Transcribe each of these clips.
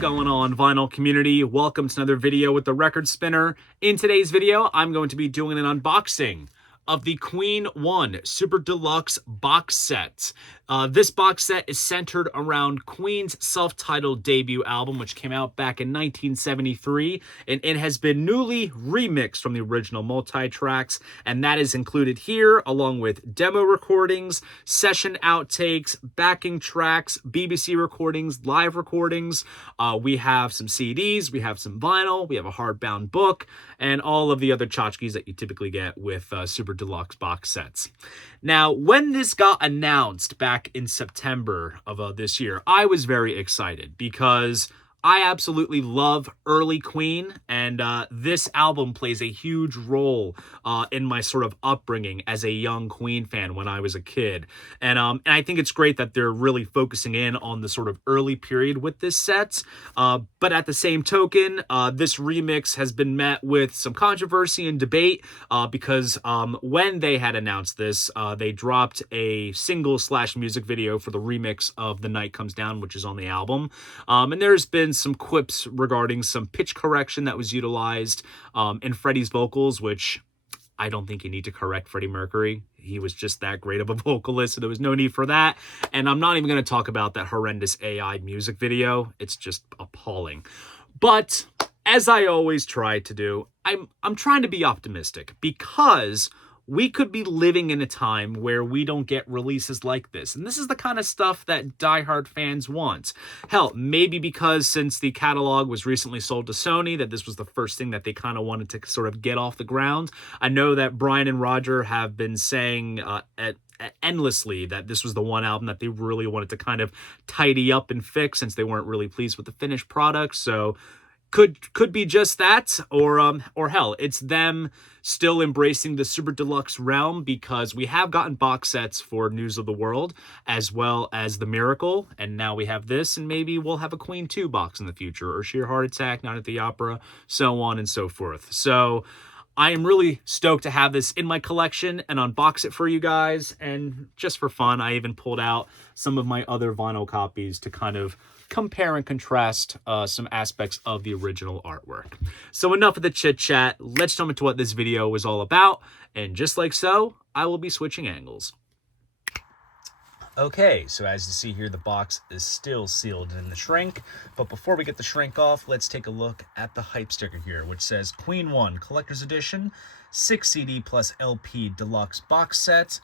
going on, vinyl community? Welcome to another video with the Record Spinner. In today's video, I'm going to be doing an unboxing of the Queen 1 Super Deluxe box set. This box set is centered around Queen's self-titled debut album, which came out back in 1973, and it has been newly remixed from the original multi-tracks, and that is included here, along with demo recordings, session outtakes, backing tracks, BBC recordings, live recordings. We have some CDs, we have some vinyl, we have a hardbound book, and all of the other tchotchkes that you typically get with Super Deluxe box sets. Now, when this got announced back in September of this year, I was very excited because I absolutely love early Queen, and this album plays a huge role in my sort of upbringing as a young Queen fan when I was a kid. And I think it's great that they're really focusing in on the sort of early period with this set. But at the same token, this remix has been met with some controversy and debate because when they had announced this, they dropped a single/music video for the remix of The Night Comes Down, which is on the album. And there's been some quips regarding some pitch correction that was utilized in Freddie's vocals, which I don't think you need to correct Freddie Mercury. He was just that great of a vocalist, so there was no need for that. And I'm not even going to talk about that horrendous AI music video. It's just appalling. But as I always try to do, I'm trying to be optimistic because we could be living in a time where we don't get releases like this. And this is the kind of stuff that diehard fans want. Hell, maybe because since the catalog was recently sold to Sony, that this was the first thing that they kind of wanted to sort of get off the ground. I know that Brian and Roger have been saying endlessly that this was the one album that they really wanted to kind of tidy up and fix since they weren't really pleased with the finished product. So could be just that, or hell, it's them still embracing the Super Deluxe realm, because we have gotten box sets for News of the World as well as The Miracle, and now we have this, and maybe we'll have a Queen 2 box in the future, or Sheer Heart Attack, Night at the Opera, so on and so forth. So I am really stoked to have this in my collection and unbox it for you guys. And just for fun, I even pulled out some of my other vinyl copies to kind of compare and contrast some aspects of the original artwork. So enough of the chit chat. Let's jump into what this video was all about. And just like so, I will be switching angles. Okay, so as you see here, the box is still sealed in the shrink. But before we get the shrink off, let's take a look at the hype sticker here, which says Queen 1 Collector's Edition, 6 CD plus LP Deluxe Box Set,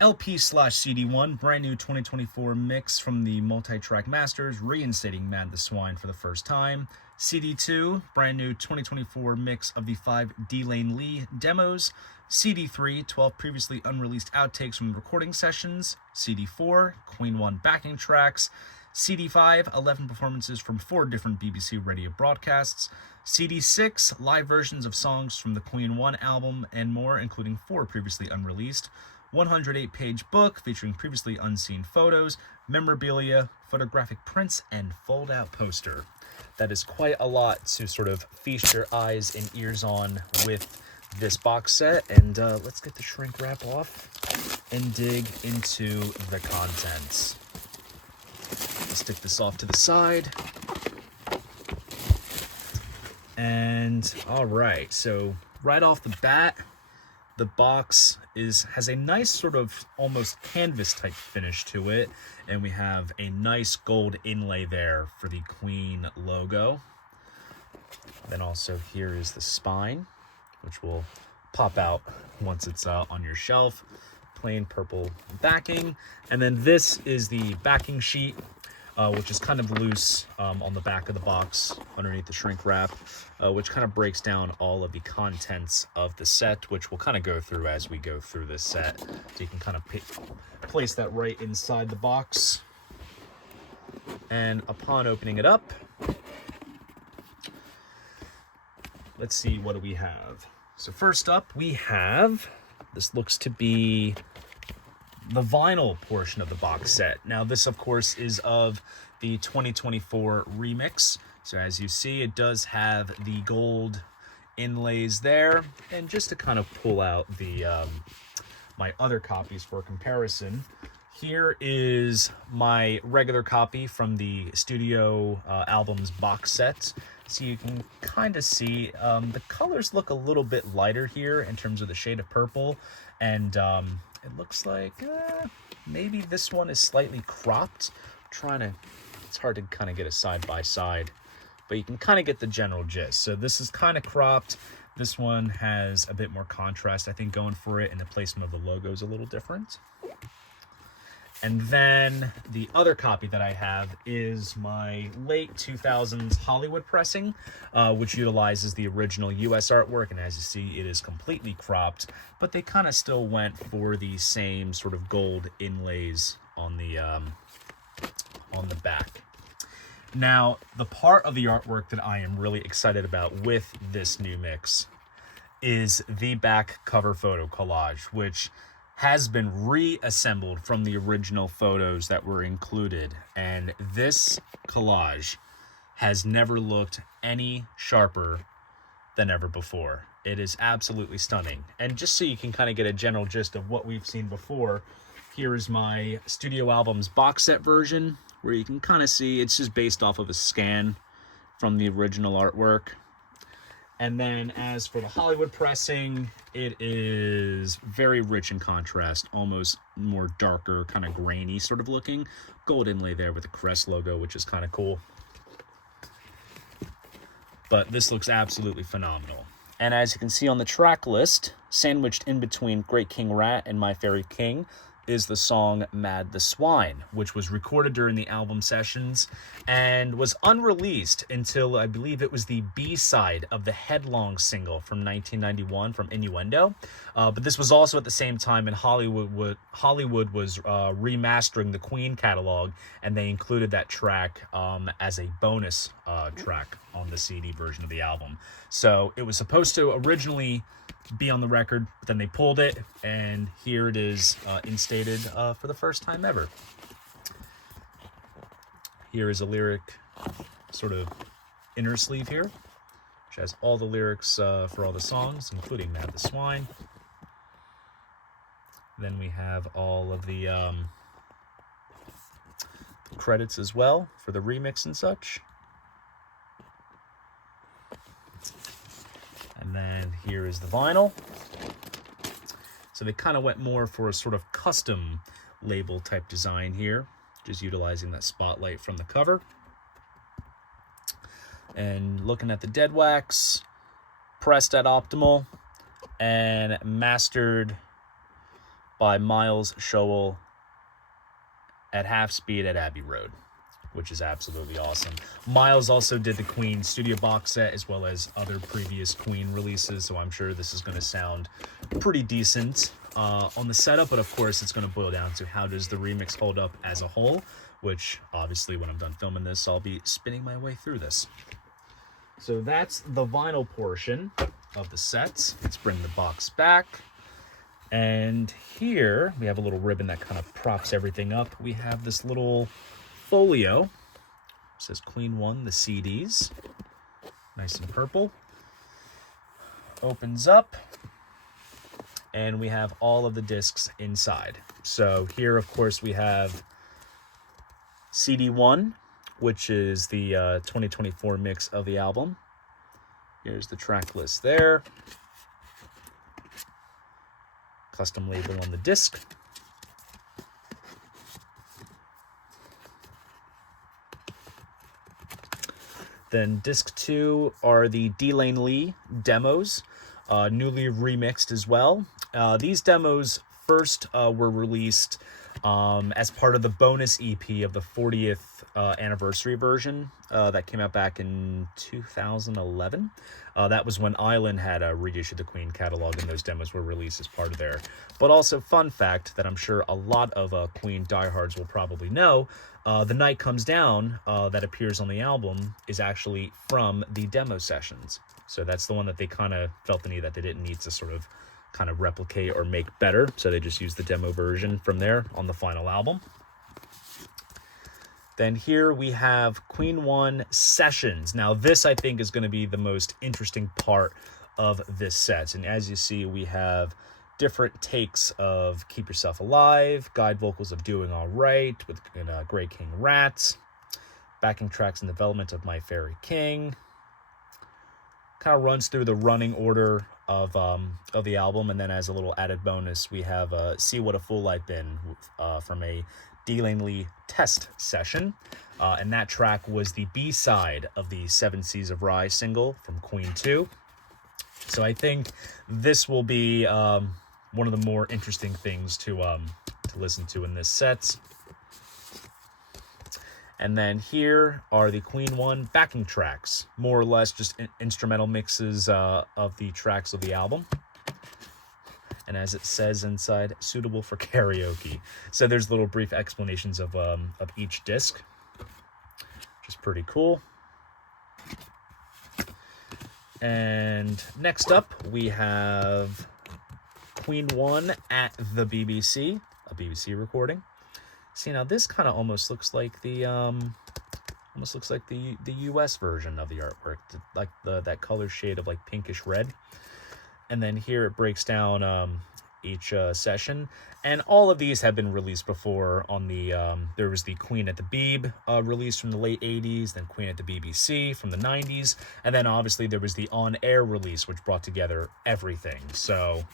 LP/CD1, brand new 2024 mix from the multi-track masters, reinstating Mad the Swine for the first time. CD2, brand new 2024 mix of the 5 D-Lane Lee demos. CD3, 12 previously unreleased outtakes from recording sessions. CD4, Queen 1 backing tracks. CD5, 11 performances from 4 different BBC radio broadcasts. CD6, live versions of songs from the Queen 1 album and more, including 4 previously unreleased. 108-page book featuring previously unseen photos, memorabilia, photographic prints, and fold-out poster. That is quite a lot to sort of feast your eyes and ears on with this box set. And let's get the shrink wrap off and dig into the contents. I'll stick this off to the side. And all right, so right off the bat, the box has a nice sort of almost canvas type finish to it, and we have a nice gold inlay there for the Queen logo. Then also here is the spine, which will pop out once it's on your shelf. Plain purple backing, and then this is the backing sheet, which is kind of loose on the back of the box underneath the shrink wrap, which kind of breaks down all of the contents of the set, which we'll kind of go through as we go through this set. So you can kind of place that right inside the box. And upon opening it up, let's see, what do we have? So first up, we have, this looks to be the vinyl portion of the box set. Now this, of course, is of the 2024 remix. So as you see, it does have the gold inlays there. And just to kind of pull out the my other copies for comparison, Here is my regular copy from the studio albums box set. So you can kind of see the colors look a little bit lighter here in terms of the shade of purple. And it looks like maybe this one is slightly cropped. It's hard to kind of get a side by side, but you can kind of get the general gist. So this is kind of cropped. This one has a bit more contrast, I think, going for it, and the placement of the logo is a little different. And then the other copy that I have is my late 2000s Hollywood pressing, which utilizes the original US artwork. And as you see, it is completely cropped, but they kind of still went for the same sort of gold inlays on the back. Now, the part of the artwork that I am really excited about with this new mix is the back cover photo collage, which has been reassembled from the original photos that were included. And this collage has never looked any sharper than ever before. It is absolutely stunning. And just so you can kind of get a general gist of what we've seen before, here is my studio albums box set version, where you can kind of see it's just based off of a scan from the original artwork. And then as for the Hollywood pressing, it is very rich in contrast, almost more darker, kind of grainy sort of looking. Gold inlay there with the Crest logo, which is kind of cool. But this looks absolutely phenomenal. And as you can see on the track list, sandwiched in between Great King Rat and My Fairy King, is the song Mad the Swine, which was recorded during the album sessions and was unreleased until I believe it was the B-side of the Headlong single from 1991 from Innuendo. But this was also at the same time in Hollywood was remastering the Queen catalog, and they included that track as a bonus track on the CD version of the album. So it was supposed to originally be on the record, but then they pulled it, and here it is instated for the first time ever. Here is a lyric sort of inner sleeve here, which has all the lyrics for all the songs, including Mad the Swine. Then we have all of the credits as well for the remix and such. And then here is the vinyl. So they kind of went more for a sort of custom label type design here, just utilizing that spotlight from the cover. And looking at the dead wax, pressed at optimal and mastered by Miles Showell at half speed at Abbey Road, which is absolutely awesome. Miles also did the Queen studio box set as well as other previous Queen releases, so I'm sure this is going to sound pretty decent on the setup, but of course it's going to boil down to how does the remix hold up as a whole, which obviously when I'm done filming this, I'll be spinning my way through this. So that's the vinyl portion of the set. Let's bring the box back. And here we have a little ribbon that kind of props everything up. We have this little folio. It says Queen 1, the CDs. Nice and purple. Opens up. And we have all of the discs inside. So here, of course, we have CD 1, which is the 2024 mix of the album. Here's the track list there. Custom label on the disc. Then disc 2 are the D-Lane Lee demos, newly remixed as well. These demos first were released as part of the bonus EP of the 40th anniversary version that came out back in 2011. That was when Island had reissued the Queen catalog, and those demos were released as part of there. But also, fun fact that I'm sure a lot of Queen diehards will probably know, The Night Comes Down that appears on the album is actually from the demo sessions. So that's the one that they kind of felt the need that they didn't need to sort of kind of replicate or make better. So they just used the demo version from there on the final album. Then here we have Queen 1 Sessions. Now this, I think, is going to be the most interesting part of this set. And as you see, we have different takes of Keep Yourself Alive, guide vocals of Doing All Right with Grey King Rats, backing tracks and development of My Fairy King. Kind of runs through the running order of the album, and then as a little added bonus, we have See What a Fool I've Been from a D. Langley test session. And that track was the B-side of the Seven Seas of Rye single from Queen 2. So I think this will be one of the more interesting things to listen to in this set. And then here are the Queen 1 backing tracks, more or less just instrumental mixes of the tracks of the album. And as it says inside, suitable for karaoke. So there's little brief explanations of each disc, which is pretty cool. And next up, we have Queen 1 at the BBC, a BBC recording. See, now this kind of almost looks like the US version of the artwork, like that color shade of like pinkish red. And then here it breaks down each session, and all of these have been released before on the there was the Queen at the Beeb release from the late 80s, then Queen at the BBC from the 90s, and then obviously there was the on-air release, which brought together everything. So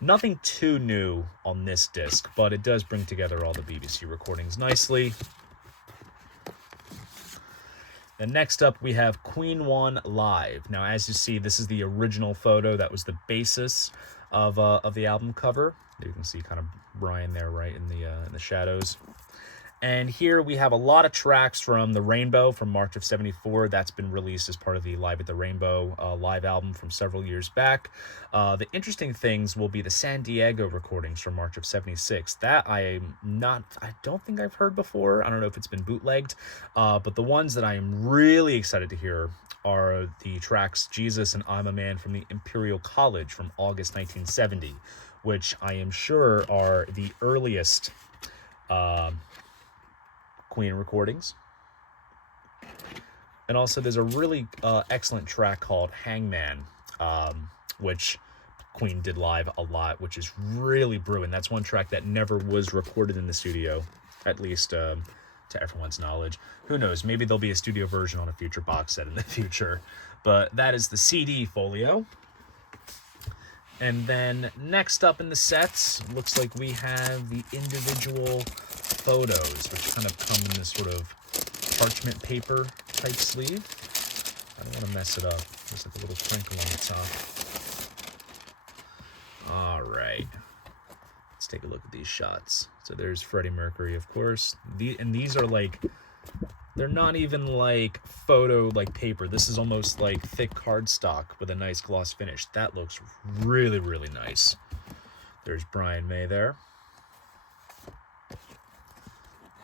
nothing too new on this disc, but it does bring together all the BBC recordings nicely. Then next up, we have Queen 1 Live. Now, as you see, this is the original photo that was the basis of the album cover. You can see kind of Brian there, right, in the shadows. And here we have a lot of tracks from The Rainbow from March of '74. That's been released as part of the Live at the Rainbow live album from several years back. The interesting things will be the San Diego recordings from March of '76. That I don't think I've heard before. I don't know if it's been bootlegged. But the ones that I am really excited to hear are the tracks Jesus and I'm a Man from the Imperial College from August 1970, which I am sure are the earliest Queen recordings. And also there's a really excellent track called Hangman, which Queen did live a lot, which is really brewing. That's one track that never was recorded in the studio, at least to everyone's knowledge. Who knows, maybe there'll be a studio version on a future box set in the future. But that is the CD folio. And then next up in the sets, looks like we have the individual photos, which kind of come in this sort of parchment paper type sleeve. I don't want to mess it up. There's like a little crinkle on the top. All right. Let's take a look at these shots. So there's Freddie Mercury, of course. And these are like, they're not even like photo like paper. This is almost like thick cardstock with a nice gloss finish. That looks really, really nice. There's Brian May there.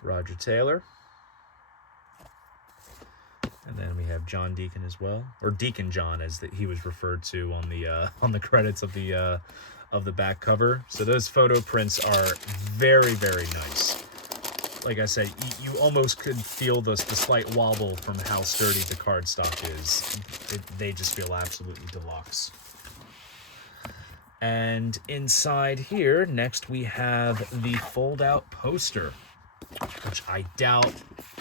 Roger Taylor. And then we have John Deacon as well, or Deacon John as he was referred to on the credits of the back cover. So those photo prints are very, very nice. Like I said, you almost could feel the slight wobble from how sturdy the cardstock is. They just feel absolutely deluxe. And inside here, next we have the fold-out poster, which I doubt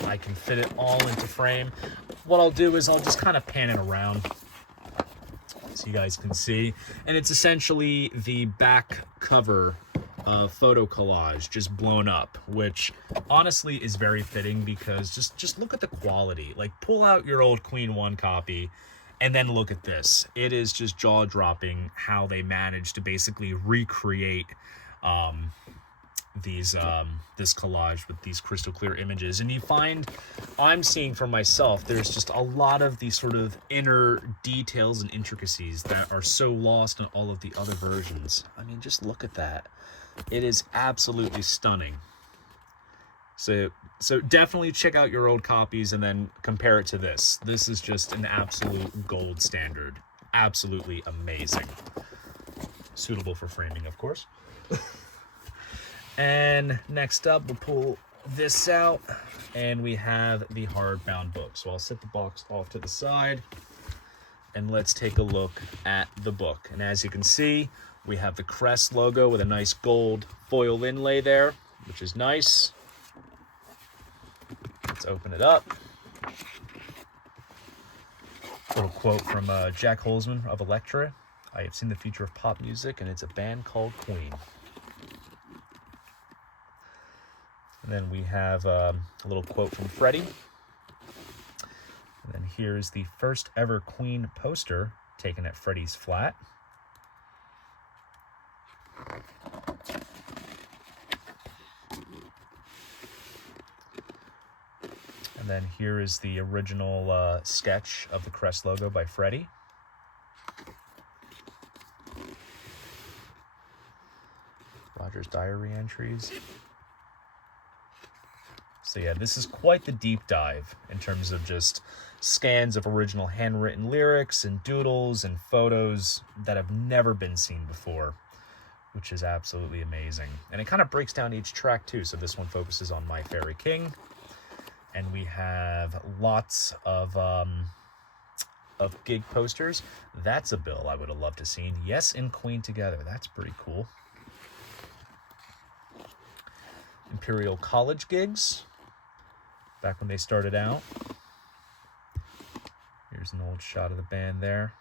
I can fit it all into frame. What I'll do is I'll just kind of pan it around so you guys can see. And it's essentially the back cover photo collage just blown up, which honestly is very fitting because just look at the quality. Like, pull out your old Queen 1 copy and then look at this. It is just jaw-dropping how they managed to basically recreate this collage with these crystal clear images. And you find, I'm seeing for myself, there's just a lot of these sort of inner details and intricacies that are so lost in all of the other versions. I mean, just look at that. It is absolutely stunning. So definitely check out your old copies and then compare it to this. This is just an absolute gold standard. Absolutely amazing. Suitable for framing, of course. And next up, we'll pull this out, and we have the hardbound book. So I'll set the box off to the side, and let's take a look at the book. And as you can see, We have the crest logo with a nice gold foil inlay there, which is nice. Let's open it up. A little quote from Jack Holzman of Elektra. I have seen the future of pop music, and it's a band called Queen. And then we have a little quote from Freddie. And then here's the first ever Queen poster taken at Freddie's flat. And then here is the original sketch of the crest logo by Freddie. Roger's diary entries. So yeah, this is quite the deep dive in terms of just scans of original handwritten lyrics and doodles and photos that have never been seen before, which is absolutely amazing. And it kind of breaks down each track too. So this one focuses on My Fairy King. And we have lots of gig posters. That's a bill I would have loved to seen. Yes and Queen together. That's pretty cool. Imperial College gigs, back when they started out. Here's an old shot of the band there.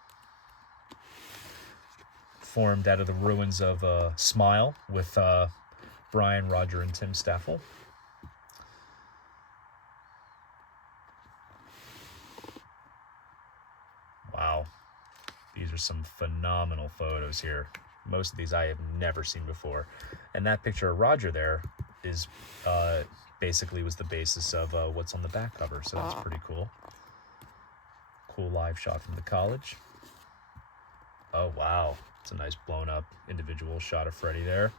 Formed out of the ruins of Smile with Brian, Roger, and Tim Staffel. Wow, these are some phenomenal photos here. Most of these I have never seen before. And that picture of Roger there is basically was the basis of what's on the back cover, so that's pretty cool. Cool live shot from the college. Oh wow, it's a nice blown up individual shot of Freddie there.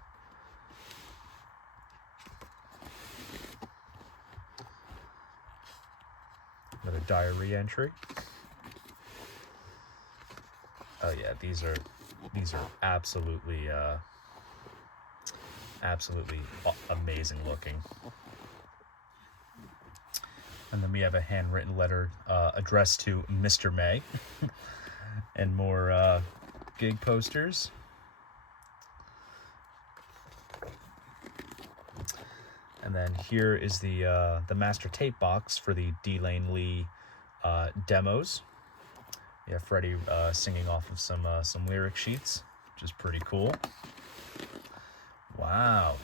Another diary entry. Oh yeah, these are absolutely amazing looking. And then we have a handwritten letter addressed to Mr. May. And more gig posters. And then here is the master tape box for the D. Lane Lee demos. Yeah, Freddie singing off of some lyric sheets, which is pretty cool. Wow,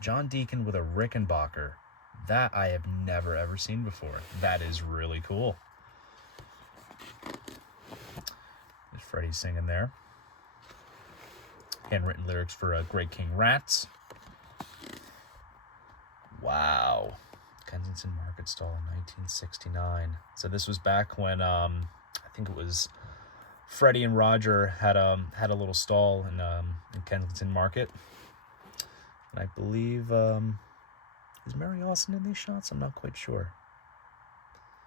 John Deacon with a Rickenbacker. That I have never ever seen before. That is really cool. There's Freddie singing there. Handwritten lyrics for Great King Rats. Wow. Kensington Market Stall in 1969. So this was back when I think it was Freddie and Roger had a little stall in Kensington Market. And I believe is Mary Austin in these shots? I'm not quite sure.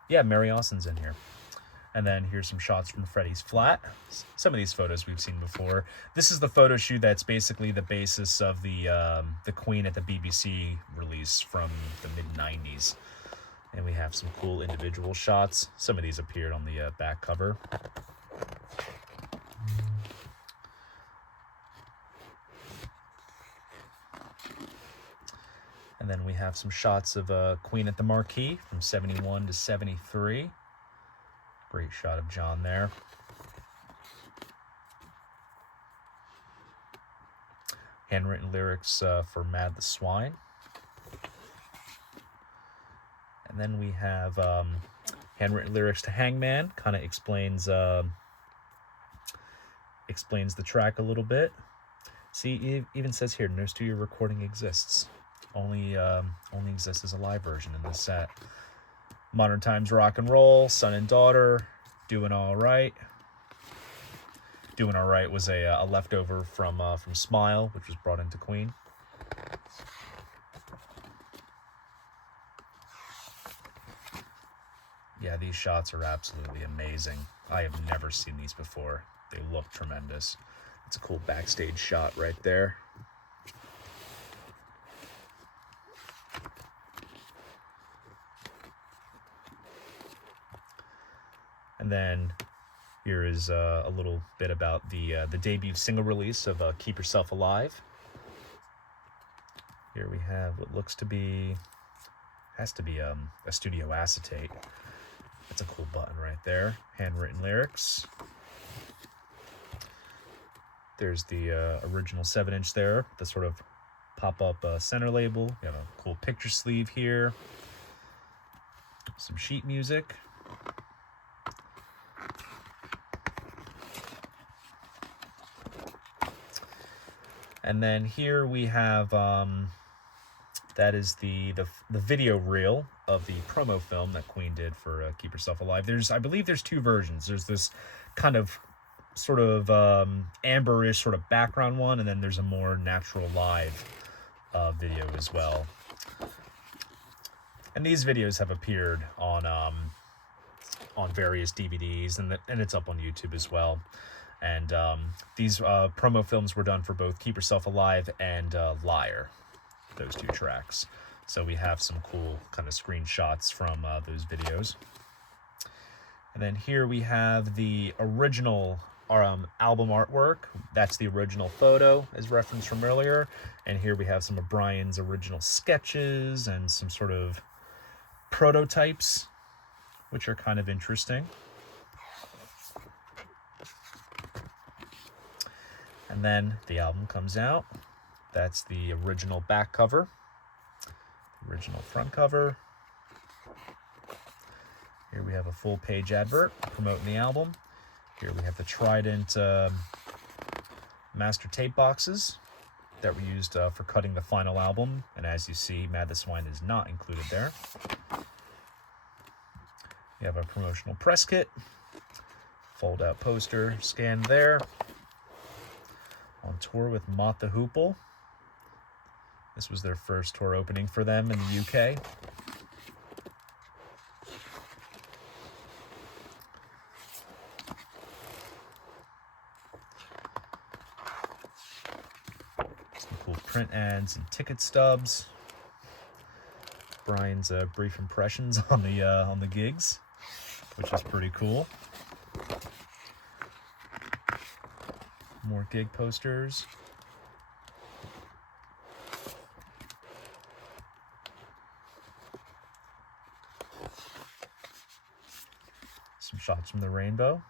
Yeah, Mary Austin's in here. And then here's some shots from Freddie's flat. Some of these photos we've seen before. This is the photo shoot that's basically the basis of the Queen at the BBC release from the mid-90s. And we have some cool individual shots. Some of these appeared on the back cover. And then we have some shots of Queen at the Marquee from 71 to 73. Great shot of John there. Handwritten lyrics for Mad the Swine. And then we have handwritten lyrics to Hangman. Kind of explains the track a little bit. See, it even says here, no studio recording exists. Only exists as a live version in this set. Modern Times Rock and Roll, Son and Daughter, Doing All Right. Doing All Right was a leftover from Smile, which was brought into Queen. Yeah, these shots are absolutely amazing. I have never seen these before. They look tremendous. It's a cool backstage shot right there. And then Here is a little bit about the debut single release of Keep Yourself Alive. Here we have what looks to be, has to be a studio acetate. That's a cool button right there. Handwritten lyrics. There's the original 7-inch there, the sort of pop-up center label. You have a cool picture sleeve here. Some sheet music. And then here we have, that is the video reel of the promo film that Queen did for Keep Yourself Alive. I believe there's 2 versions. There's this kind of sort of amberish sort of background one, and then there's a more natural live video as well. And these videos have appeared on various DVDs, and it's up on YouTube as well. And these promo films were done for both Keep Yourself Alive and Liar, those 2 tracks. So we have some cool kind of screenshots from those videos. And then here we have the original album artwork. That's the original photo as referenced from earlier. And here we have some of Brian's original sketches and some sort of prototypes, which are kind of interesting. And then the album comes out. That's the original back cover, original front cover. Here we have a full page advert promoting the album. Here we have the Trident master tape boxes that were used for cutting the final album. And as you see, Mad the Swine is not included there. We have a promotional press kit, fold-out poster scanned there. On tour with Mott the Hoople. This was their first tour opening for them in the UK. Some cool print ads and ticket stubs. Brian's brief impressions on the gigs, which is pretty cool. More gig posters. Some shots from the rainbow.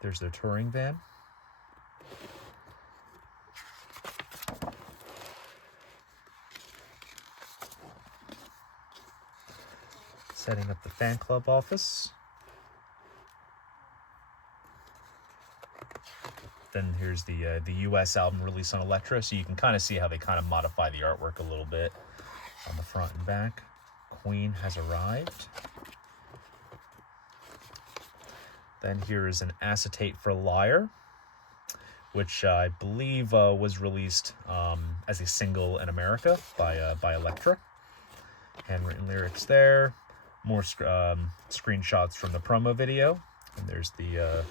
There's their touring van. Setting up the fan club office. Then here's the US album release on Elektra, so you can kind of see how they kind of modify the artwork a little bit on the front and back. Queen has arrived. Then here is an acetate for Liar, which I believe was released as a single in America by Elektra. Handwritten lyrics there. More screenshots from the promo video. And there's the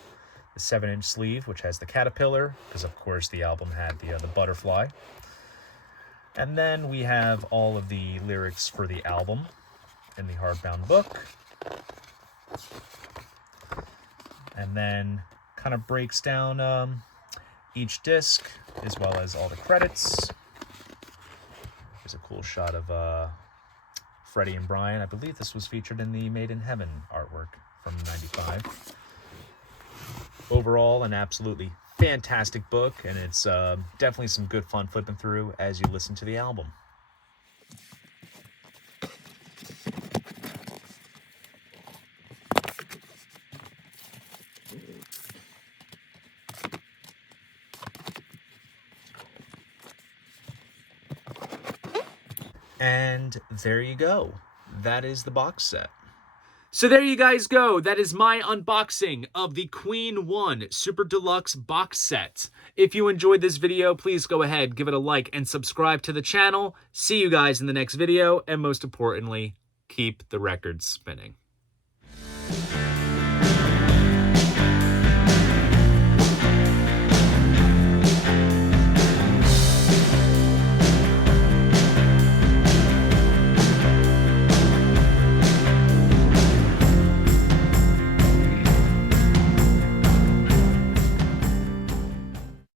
7-inch sleeve, which has the caterpillar, because of course the album had the butterfly. And then we have all of the lyrics for the album in the hardbound book. And then kind of breaks down each disc, as well as all the credits. There's a cool shot of Freddie and Brian. I believe this was featured in the Made in Heaven artwork from '95. Overall, an absolutely fantastic book, and it's definitely some good fun flipping through as you listen to the album. And there you go. That is the box set. So there you guys go. That is my unboxing of the Queen 1 Super Deluxe box set. If you enjoyed this video, please go ahead, give it a like, and subscribe to the channel. See you guys in the next video, and most importantly, keep the records spinning.